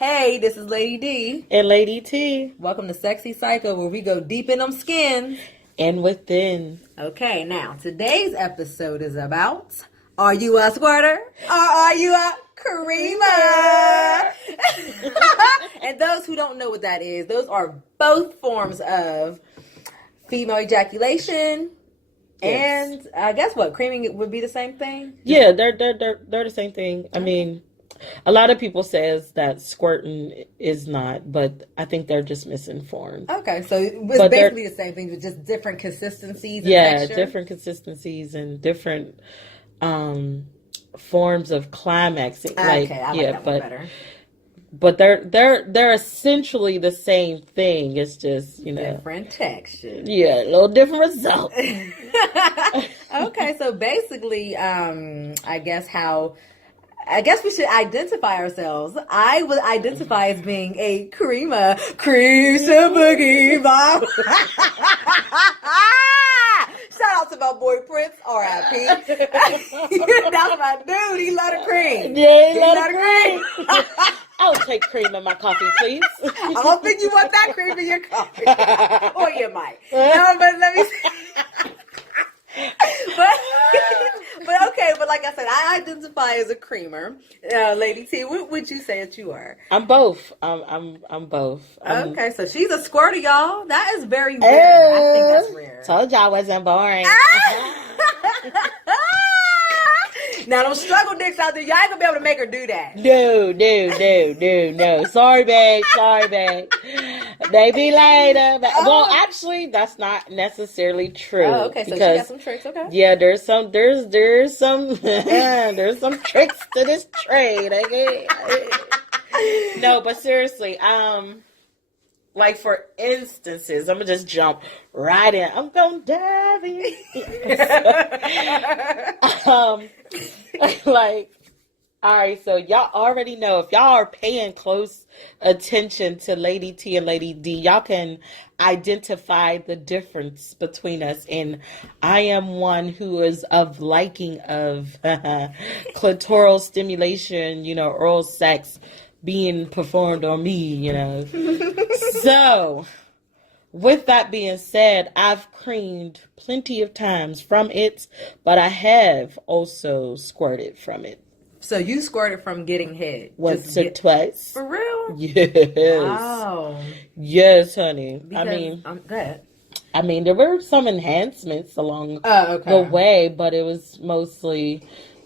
Hey, this is Lady D. And Lady T. Welcome to Sexy Psycho, where we go deep in them skins. And within. Okay, now, today's episode is about, are you a squirter or are you a creamer? And those who don't know what that is, those are both forms of female ejaculation. Yes. And I guess what, creaming would be the same thing? Yeah, they're the same thing. I mean, a lot of people says that squirting is not, but I think they're just misinformed. Okay, so it's basically the same thing, with just different consistencies. And texture? Different consistencies and different forms of climaxing. Okay, I like that one better. But they're essentially the same thing. It's just, different texture. Yeah, a little different result. Okay, so basically, I guess we should identify ourselves. I would identify as being a creamer. Cream boogie bomb. Shout out to my boy Prince, R.I.P. That's my dude. He love the cream. Yeah, he love the cream. I'll take cream in my coffee, please. I don't think you want that cream in your coffee. Or you might. No, but let me but okay, but like I said, I identify as a creamer. Lady T, what would you say that you are? I'm both. I'm both. Okay, so she's a squirter, y'all. That is very rare. I think that's rare. Told y'all I wasn't boring. Now, those struggle dicks out there, y'all ain't gonna be able to make her do that. No. Sorry, babe. Maybe later. Well, actually, that's not necessarily true. Oh, okay. So she got some tricks. Okay. Yeah, there's some there's some tricks to this trade. Okay. No, but seriously, like for instances, I'm gonna just jump right in. I'm gonna dive in. Like, all right, so y'all already know, if y'all are paying close attention to Lady T and Lady D, y'all can identify the difference between us. And I am one who is of liking of clitoral stimulation, oral sex being performed on me, So, with that being said, I've creamed plenty of times from it, but I have also squirted from it. So you squirted from getting head? Once or twice. For real? Yes. Wow. Yes, honey. Because, go ahead. I mean, there were some enhancements along the way, but it was mostly...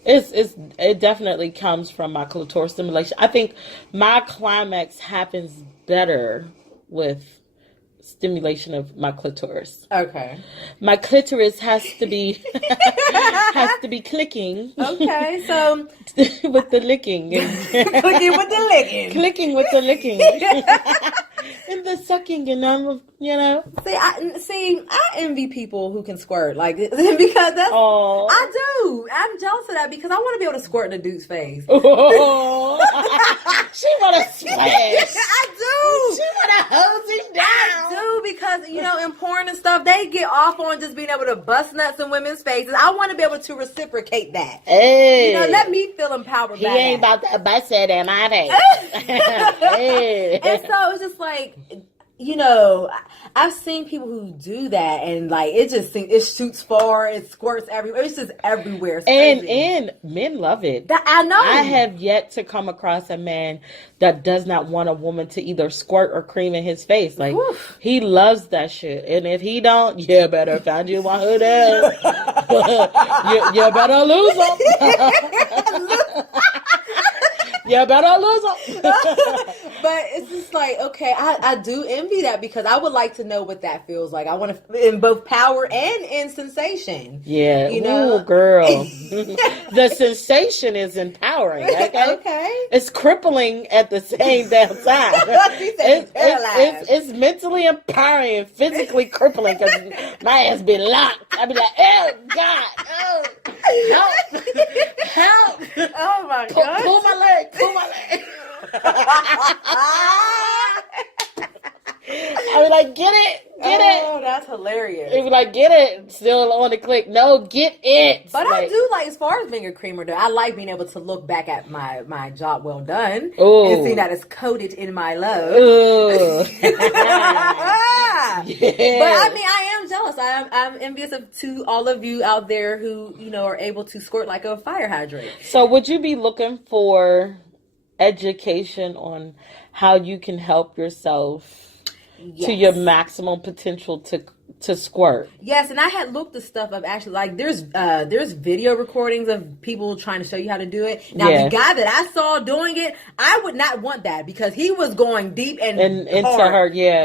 It definitely comes from my clitoral stimulation. I think my climax happens better with stimulation of my clitoris. Okay. My clitoris has to be clicking. Okay, so with the licking. Clicking with the licking. Clicking with the licking. And the sucking, I envy people who can squirt, like, because that's, I do. I'm jealous of that because I want to be able to squirt in a dude's face. Oh. She want to splash. I do. She want to hose him down. I do, because, in porn and stuff, they get off on just being able to bust nuts in women's faces. I want to be able to reciprocate that. Hey. Let me feel empowered. He ain't about to bust it in my face. Hey. And so it's just like, I've seen people who do that, and like it shoots far, it squirts everywhere. It's just everywhere. And men love it. I know. I have yet to come across a man that does not want a woman to either squirt or cream in his face. Like, he loves that shit. And if he don't, you better find you one who does. you better lose him. You better lose them. But it's just like, okay, I do envy that, because I would like to know what that feels like. I want to, in both power and in sensation. Yeah. Ooh, girl. The sensation is empowering. Okay. It's crippling at the same damn time. It's mentally empowering and physically crippling, because my ass be locked. I be like, oh, God. Oh, help. Oh, my God. Pull my leg. I was like, get it. get it. Oh, that's hilarious. It was like, get it. Still on the click. No, get it. But like, I do like, as far as being a creamer, though, I like being able to look back at my job well done and see that it's coated in my love. Ooh. Yeah. But I mean, I am jealous. I'm envious to all of you out there who, are able to squirt like a fire hydrant. So would you be looking for education on how you can help yourself to your maximum potential to squirt? Yes, and I had looked the stuff up actually. Like there's video recordings of people trying to show you how to do it. Now the guy that I saw doing it, I would not want that because he was going deep and into hard. her, yeah.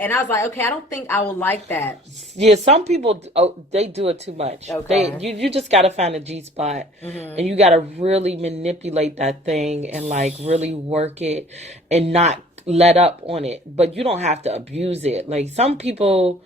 And I was like, okay, I don't think I would like that. Yeah, some people they do it too much. Okay, you just got to find a G spot, and you got to really manipulate that thing and like really work it and not let up on it. But you don't have to abuse it. Like some people.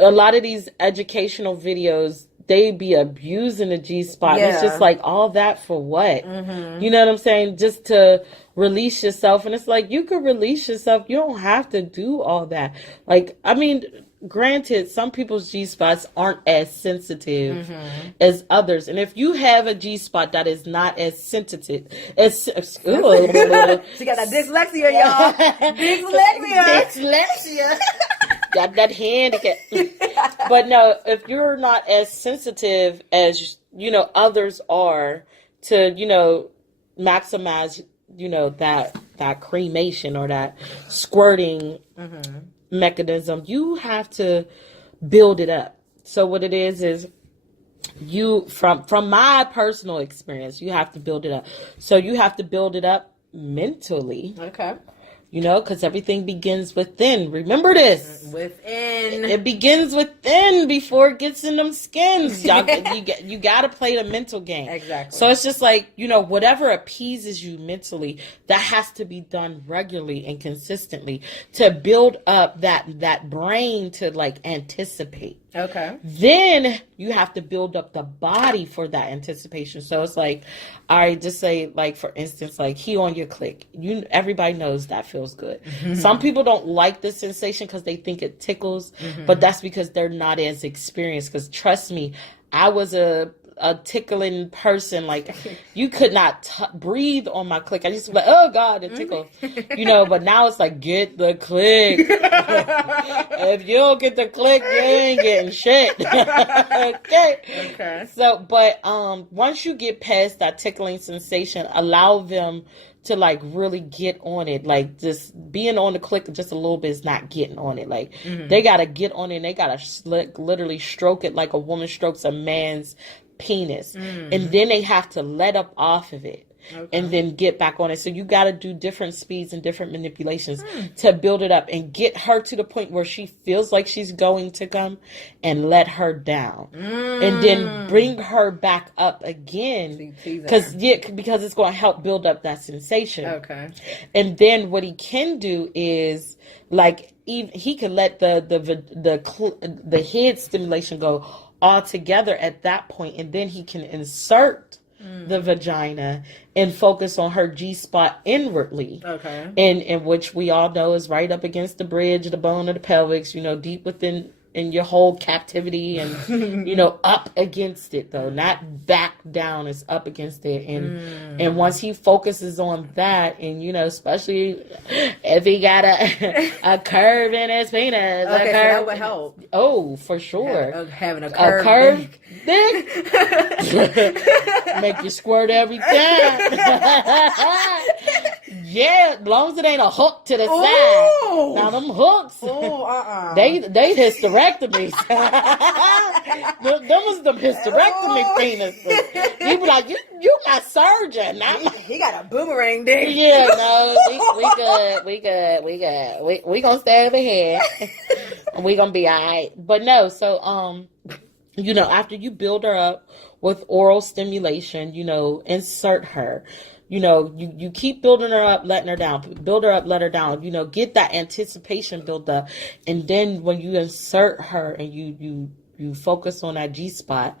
A lot of these educational videos, they be abusing the G spot. Yeah. It's just like all that for what? You know what I'm saying? Just to release yourself. And it's like, you could release yourself. You don't have to do all that. Like, I mean, granted, some people's G spots aren't as sensitive as others. And if you have a G spot that is not as sensitive as, she got that dyslexia, y'all. Dyslexia. Got that handicap. But no, if you're not as sensitive as, others are to, maximize, that cremation or that squirting mechanism, you have to build it up. So what it is you, from my personal experience, you have to build it up. So you have to build it up mentally. Okay. Because everything begins within. Remember this. Within. It begins within before it gets in them skins. You got to play the mental game. Exactly. So it's just like, whatever appeases you mentally, that has to be done regularly and consistently to build up that brain to like anticipate. Okay. Then you have to build up the body for that anticipation. So it's like, all right, just say like, for instance, like he on your click. Everybody knows that feels good. Some people don't like the sensation because they think it tickles, but that's because they're not as experienced. Because trust me, I was a tickling person. Like you could not breathe on my click. I used to be like, oh God, it tickles. But now it's like, get the click. If you don't get the click, you ain't getting shit. Okay. So, but once you get past that tickling sensation, allow them to like really get on it. Like just being on the click just a little bit is not getting on it. Like they gotta get on it and they gotta literally stroke it like a woman strokes a man's penis. And then they have to let up off of it. Okay. And then get back on it. So you got to do different speeds and different manipulations to build it up and get her to the point where she feels like she's going to come and let her down. And then bring her back up again. Because it's going to help build up that sensation. Okay. And then what he can do is like he can let the head stimulation go all together at that point, and then he can insert the vagina and focus on her G-spot inwardly. Okay. And which we all know is right up against the bridge, the bone of the pelvis, deep within in your whole captivity and, up against it though, not back down, it's up against it. And once he focuses on that and, especially if he got a curve in his penis. Okay, so that would help. Oh, for sure. Having a curve dick. Make you squirt every time. Yeah, as long as it ain't a hook to the side. Now them hooks, they hysterectomies. Them was the hysterectomy penises. You be like, you got surgeon. He got a boomerang dick. Yeah, no, we good. We gonna stay over here. And we gonna be all right. But no, so after you build her up with oral stimulation, insert her. You keep building her up, letting her down. Build her up, let her down. Get that anticipation built up. And then when you insert her and you focus on that G-spot,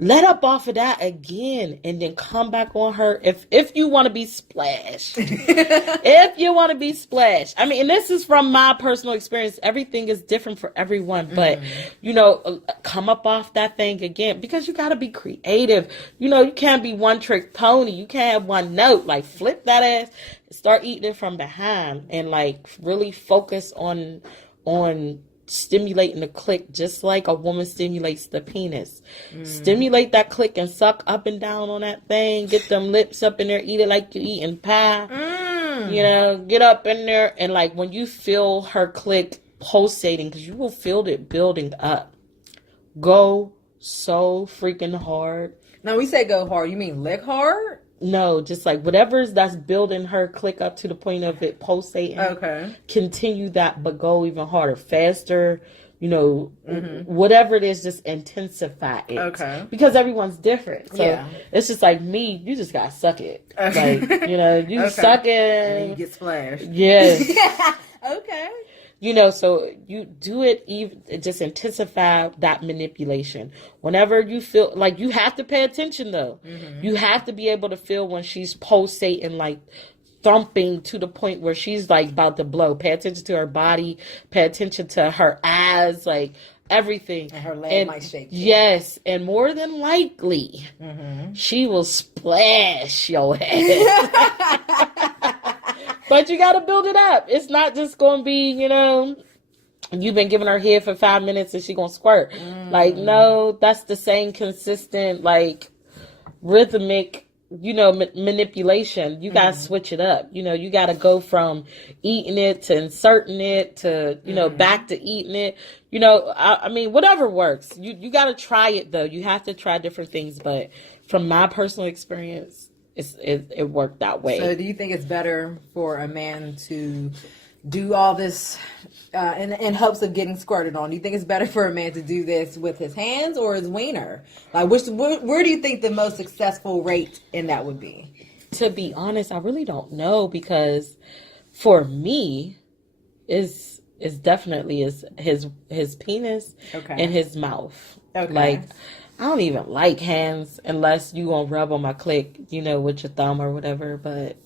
let up off of that again and then come back on her if you want to be splashed. If you want to be splashed. I mean, and this is from my personal experience. Everything is different for everyone. But, you know, come up off that thing again because you got to be creative. You know, you can't be one trick pony. You can't have one note. Like, flip that ass. Start eating it from behind and, like, really focus on stimulating the clit just like a woman stimulates the penis. Stimulate that clit and suck up and down on that thing. Get them lips up in there. Eat it like you eating pie. You know, get up in there and like when you feel her clit pulsating, because you will feel it building up. Go so freaking hard. Now, we say go hard. You mean lick hard? No, just like whatever's that's building her click up to the point of it pulsating. Okay. Continue that, but go even harder, faster. You know, whatever it is, just intensify it. Okay. Because everyone's different. So it's just like me. You just gotta suck it. Okay. Like, you know, you suck it. And you get splashed. Yes. Okay. You know, so you do it, even just intensify that manipulation. Whenever you feel like you have to pay attention, though, you have to be able to feel when she's pulsating, like thumping to the point where she's like about to blow. Pay attention to her body, pay attention to her eyes, like everything. And her leg might shake. Yes, and more than likely, she will splash your head. But you got to build it up. It's not just going to be, you know, you've been giving her head for 5 minutes and she going to squirt. Like, no, that's the same consistent, like, rhythmic, you know, manipulation. You got to switch it up. You know, you got to go from eating it to inserting it to, you know, back to eating it. You know, I mean, whatever works. You got to try it, though. You have to try different things. But from my personal experience, it worked that way. So do you think it's better for a man to do all this in hopes of getting squirted on? Do you think it's better for a man to do this with his hands or his wiener? Like, where do you think the most successful rate in that would be? To be honest, I really don't know, because for me, is definitely his penis and his mouth. Okay. Like, I don't even like hands unless you gonna rub on my clit, you know, with your thumb or whatever. But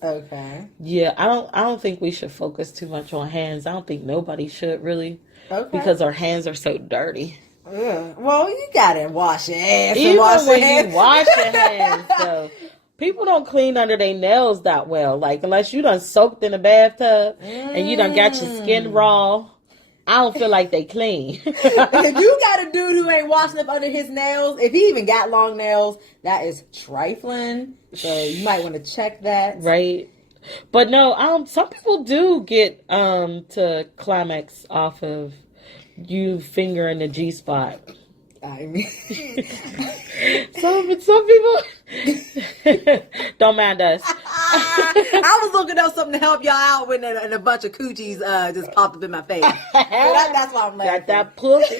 yeah, I don't think we should focus too much on hands. I don't think nobody should really, because our hands are so dirty. Well, you gotta wash your ass. Even when you wash your hands, though. People don't clean under their nails that well. Like, unless you done soaked in a bathtub and you done got your skin raw. I don't feel like they clean. If you got a dude who ain't washing up under his nails, if he even got long nails, that is trifling. So you might want to check that. Right. But no, some people do get to climax off of you fingering the G-spot. I mean, some people don't mind us. I was looking up something to help y'all out when and a bunch of coochies just popped up in my face. So that's why I'm laughing. Got that pussy.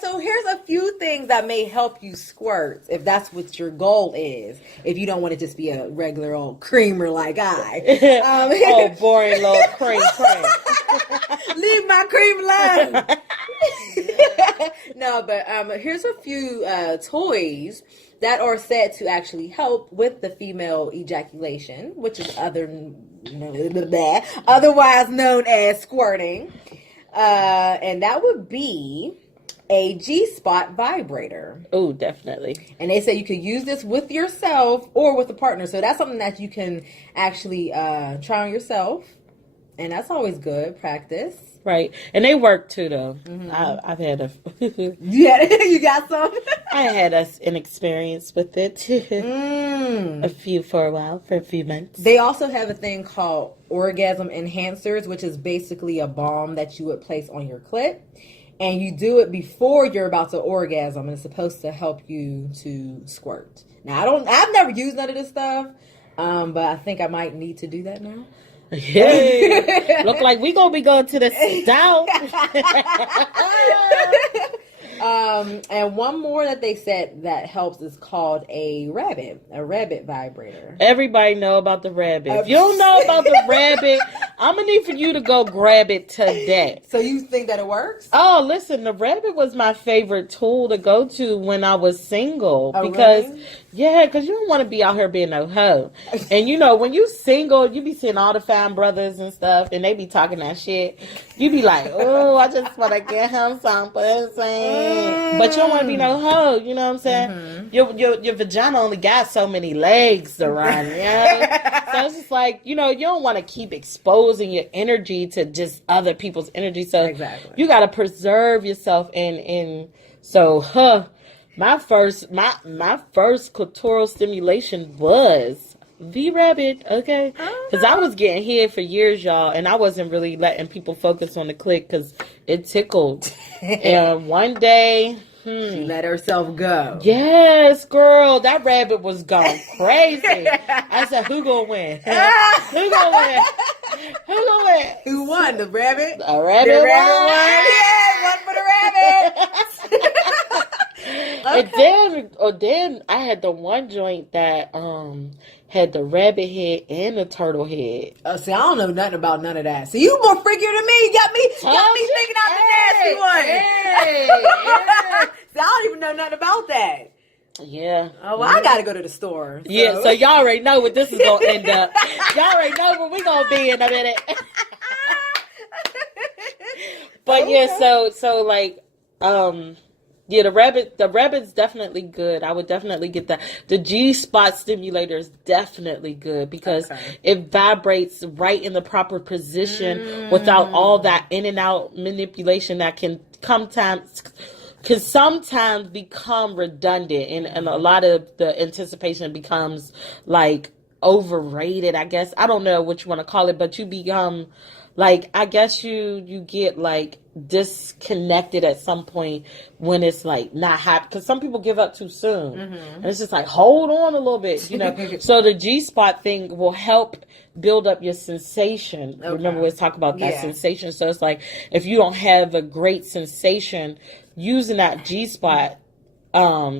So here's a few things that may help you squirt if that's what your goal is. If you don't want to just be a regular old creamer like I. Oh, boring little cream. Leave my cream alone. No, but here's a few toys that are said to actually help with the female ejaculation, which is otherwise known as squirting. And that would be a G-spot vibrator. Oh, definitely. And they say you could use this with yourself or with a partner. So that's something that you can actually try on yourself. And that's always good practice. Right. And they work too, though. I've had a... You got some? I had an experience with it. For a few months. They also have a thing called orgasm enhancers, which is basically a balm that you would place on your clit. And you do it before you're about to orgasm. And it's supposed to help you to squirt. Now, I've never used none of this stuff. But I think I might need to do that now. Yeah. Look like we gonna be going to the south. And one more that they said that helps is called a rabbit vibrator. Everybody know about the rabbit. If you don't know about the rabbit, I'm gonna need for you to go grab it today. So you think that it works? Oh, listen, the rabbit was my favorite tool to go to when I was single. Oh, Because, really? because you don't want to be out here being no hoe. And, when you single, you be seeing all the fine brothers and stuff, and they be talking that shit. You be like, oh, I just want to get him some pussy. But you don't want to be no hoe, you know what I'm saying? Mm-hmm. Your vagina only got so many legs to run, you know? So it's just like, you don't want to keep exposing your energy to just other people's energy. So exactly. You got to preserve yourself. And so, my first clitoral stimulation was V-Rabbit, okay? Because I was getting hit for years, y'all, and I wasn't really letting people focus on the clit because it tickled. And one day... She let herself go. Yes, girl. That rabbit was going crazy. I said, who gonna win? Who gonna win? Who gonna win? Who won? The rabbit? The rabbit won. Yeah, one for the rabbit. Okay. And then I had the one joint that had the rabbit head and the turtle head. See, I don't know nothing about none of that. See, you more freakier than me. Got me thinking out the nasty one. See, I don't even know nothing about that. Yeah. Oh, well, I gotta go to the store. So. Yeah, so y'all already know what this is gonna end up. Y'all already know where we gonna be in a minute. But okay. Yeah, so like, yeah, the rabbit's definitely good. I would definitely get that. The G-spot stimulator is definitely good because it vibrates right in the proper position without all that in and out manipulation that can sometimes become redundant, and a lot of the anticipation becomes like overrated, I guess. I don't know what you want to call it, but you become like, I guess you get like disconnected at some point when it's like not happy, because some people give up too soon, and it's just like, hold on a little bit, So the G-spot thing will help build up your sensation. Remember we talked about that sensation. So it's like, if you don't have a great sensation, using that G-spot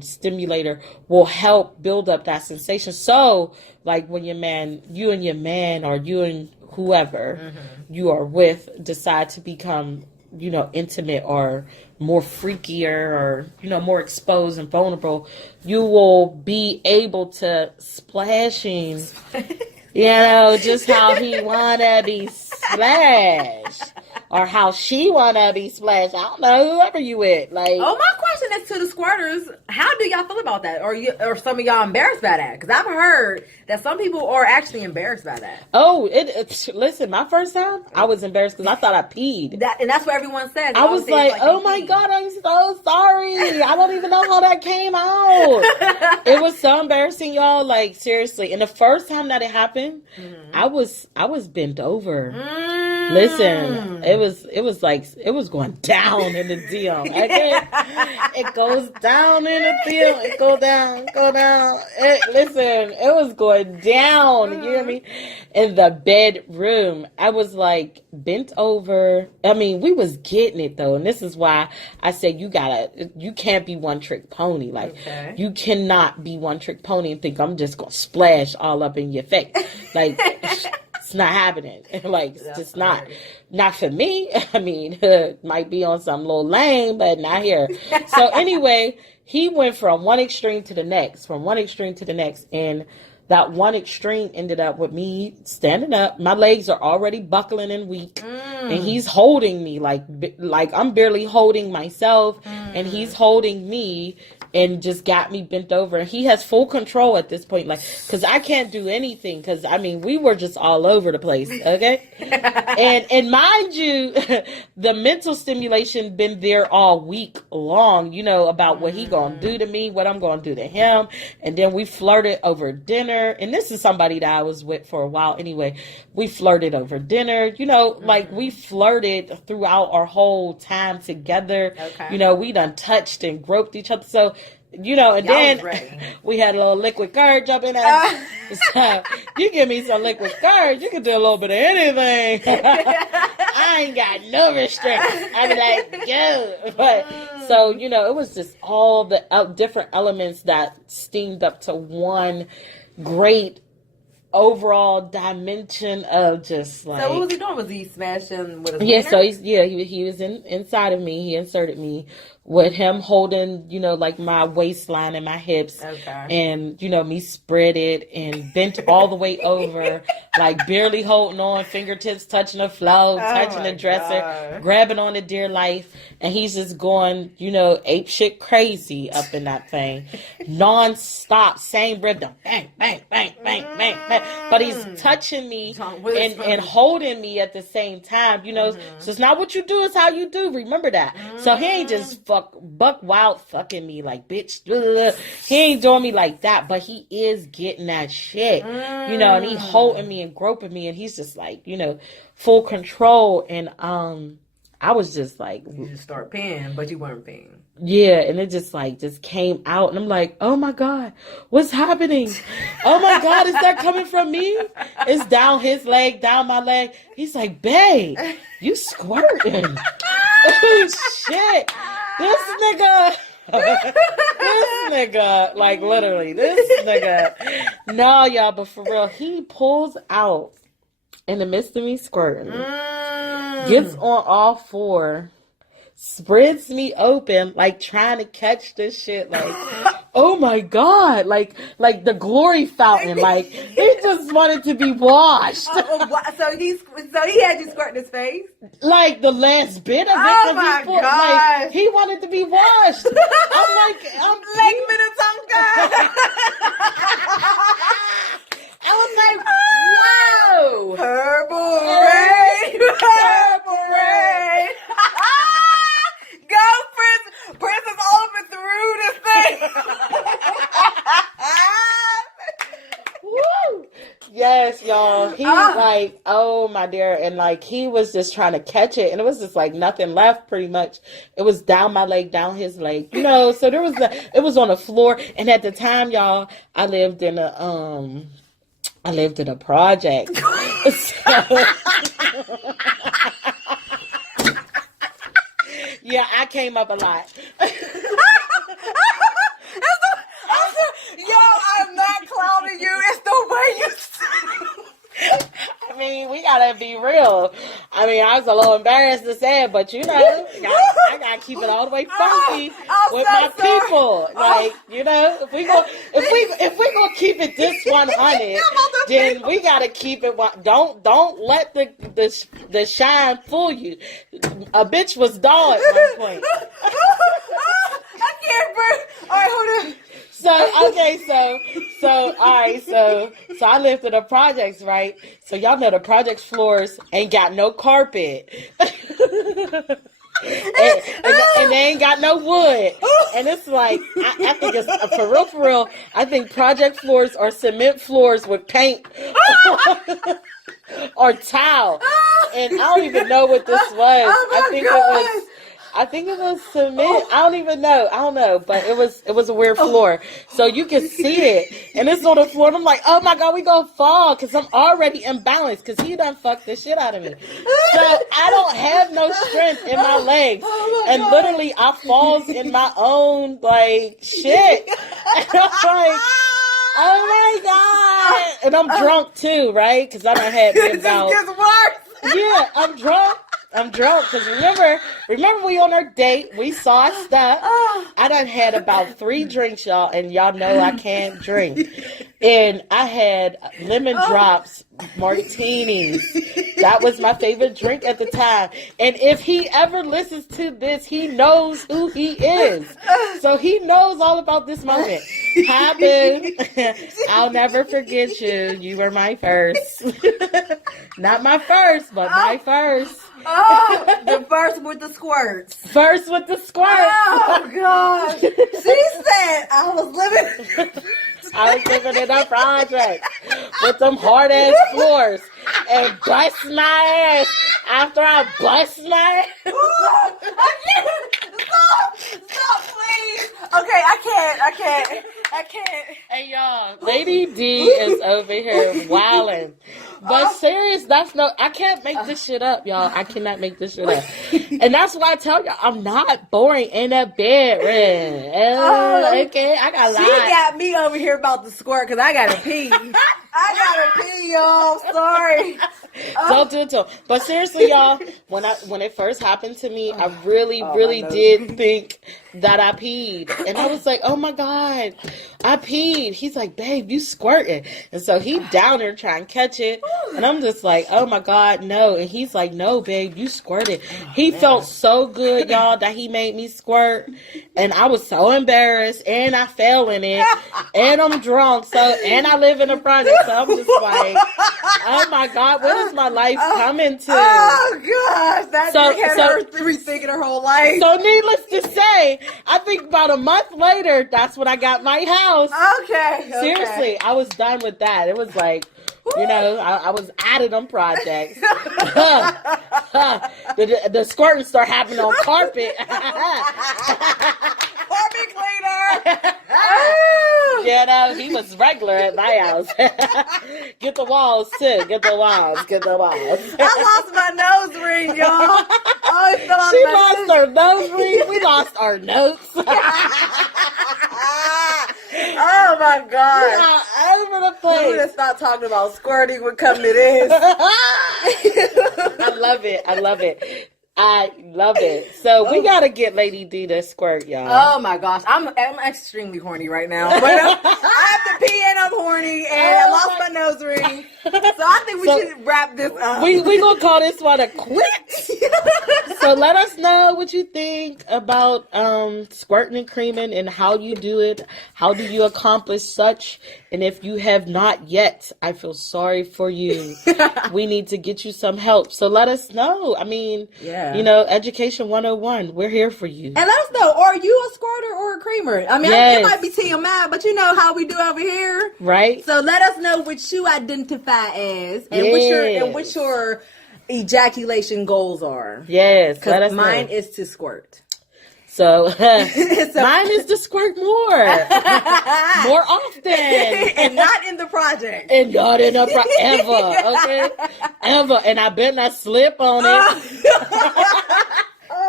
stimulator will help build up that sensation. So like when you and your man or you and whoever you are with decide to become, intimate or more freakier or, more exposed and vulnerable, you will be able to splashing, just how he wanna be splashed. Or how she wanna be splashed. I don't know, whoever you with. Like, my question is to the squirters: how do y'all feel about that? Or some of y'all embarrassed by that? Because I've heard that some people are actually embarrassed by that. Oh, listen, my first time I was embarrassed because I thought I peed. And that's what everyone says. I was like, oh my God, I'm so sorry. I don't even know how that came out. It was so embarrassing, y'all. Like, seriously. And the first time that it happened, I was bent over. Listen, it was like, it was going down in the DM. Okay? It goes down in the DM. It go down. Listen, it was going down. You hear me? In the bedroom, I was like bent over. I mean, we was getting it though. And this is why I said you can't be one trick pony. Like, you cannot be one trick pony and think I'm just going to splash all up in your face. Like, it's not happening. Like, it's just not for me. I mean, it might be on some little lane, but not here. So anyway, he went from one extreme to the next, and that one extreme ended up with me standing up. My legs are already buckling and weak, and he's holding me like I'm barely holding myself, and he's holding me. And just got me bent over. And he has full control at this point. Like, because I can't do anything. Because, I mean, we were just all over the place. Okay? and mind you, the mental stimulation been there all week long. About what he going to do to me. What I'm going to do to him. And then we flirted over dinner. And this is somebody that I was with for a while anyway. We flirted over dinner. Like we flirted throughout our whole time together. Okay. We done touched and groped each other. So, and y'all then we had a little liquid courage up in there. So, you give me some liquid courage, you can do a little bit of anything. I ain't got no restrictions. I be like, go. But, so, it was just all the different elements that steamed up to one great overall dimension of just like. So what was he doing? Was he smashing with his Yeah, wiener? so he was inside of me. He inserted me with him holding, like my waistline and my hips. Okay. And, me spread it and bent all the way over, like barely holding on, fingertips touching the floor, touching the dresser, God. grabbing on the dear life. And he's just going, ape shit crazy up in that thing. Non-stop, same rhythm. Bang, bang, bang, bang, bang, bang. But he's touching me and holding me at the same time, So it's not what you do, it's how you do. Remember that. So he ain't just buck wild fucking me like, bitch. He ain't doing me like that, but he is getting that shit, and he holding me and groping me, and he's just like, full control. And I was just like, you just start peeing, but you weren't peeing. Yeah, and it just came out, and I'm like, oh my God, what's happening? Oh my God, is that coming from me? It's down his leg, down my leg. He's like, babe, you squirting. Oh shit, this nigga, like literally, this nigga. No, y'all, but for real, he pulls out in the midst of me squirting, gets on all four, spreads me open, like trying to catch this shit, like, oh my God, like the glory fountain, like he just wanted to be washed. So he had you squirt in his face? Like the last bit of it. Oh my God. Like, he wanted to be washed. I'm like Minnetonka. I was like, whoa. Purple rain. Purple rain. Go, Prince. Prince is all up and through this thing. Woo. Yes, y'all. He like, oh my dear. And like, he was just trying to catch it. And it was just like nothing left pretty much. It was down my leg, down his leg, so there was it was on the floor. And at the time, y'all, I lived in a project. Yeah, I came up a lot. Yo, I'm not clowning you. It's the way you I mean, we gotta be real. I mean, I was a little embarrassed to say it, but I gotta keep it all the way funky with my people. Like, if we gonna keep it this 100, then we gotta keep it. Don't let the shine fool you. A bitch was dull at one point. I can't breathe. All right, hold on. So I lived in the projects, right? So y'all know the projects floors ain't got no carpet. and they ain't got no wood. And it's like, I think it's, for real, I think project floors are cement floors with paint or tile. And I don't even know what this was. I think it was cement. I don't even know. I don't know. But it was a weird floor. So you can see it. And it's on the floor. And I'm like, oh my God, we gonna fall. Because I'm already imbalanced. Because he done fucked the shit out of me. So I don't have no strength in my legs. And literally I falls in my own, like, shit. And I'm like, oh my God. And I'm drunk too, right? Because I done had me about. It gets worse. Yeah, I'm drunk because remember we on our date, we saw stuff. I done had about 3 drinks, y'all, and y'all know I can't drink. And I had lemon drops martinis. That was my favorite drink at the time. And if he ever listens to this, he knows who he is. So he knows all about this moment. Hi, boo. I'll never forget you. You were my first. Not my first, but my first. Oh, the first with the squirts. First with the squirts. Oh, God. She said I was living in a project with them hard ass floors and bust my ass after I bust my ass. I can't. Stop, please. Okay, I can't. I can't. Hey y'all, Lady D is over here wilding. But serious, I can't make this shit up, y'all. I cannot make this shit up. And that's why I tell y'all, I'm not boring in a bedroom. Okay, I got a lot. She got me over here about to squirt because I gotta pee. I gotta pee, y'all. Sorry. Don't do it to him. But seriously, y'all, when it first happened to me, I really did think that I peed. And I was like, oh my God, I peed. He's like, babe, you squirting. And so he down there trying to catch it. And I'm just like, oh my God, no. And he's like, no, babe, you squirted. He felt so good, y'all, that he made me squirt. And I was so embarrassed. And I fell in it. And I'm drunk. And I live in a project. So I'm just like, oh my God, what is my life coming to? Oh gosh, that chick had her rethinking her whole life. So needless to say, I think about a month later, that's when I got my house. Okay. Seriously, I was done with that. It was like, I was out of them projects. The squirting started happening on carpet. Carpet cleaner. He was regular at my house. Get the walls too. Get the walls. I lost my nose ring, y'all. She lost her nose ring. We lost our notes. Oh my God. We are over the place. We would have stopped talking about squirting when come to this. I love it. So we gotta get Lady D to squirt, y'all. Oh my gosh, I'm extremely horny right now. But I have to pee and I'm horny and I lost my nose ring. So I think we should wrap this up. We gonna call this one a quit. So let us know what you think about squirting and creaming and how you do it. How do you accomplish such? And if you have not yet, I feel sorry for you. We need to get you some help. So let us know. I mean, Education 101. We're here for you. And let us know, are you a squirter or a creamer? I mean, it might be TMI, but you know how we do over here. Right. So let us know what you identify as and what your ejaculation goals are. Yes. Because mine is to squirt. So mine is to squirt more often. And not in the project. And not in the ever, okay? Ever. And I better not slip on it.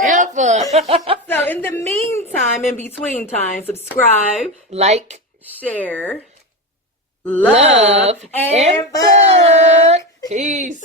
Ever. So in the meantime, in between time, subscribe, like, share, love, and fuck. Peace.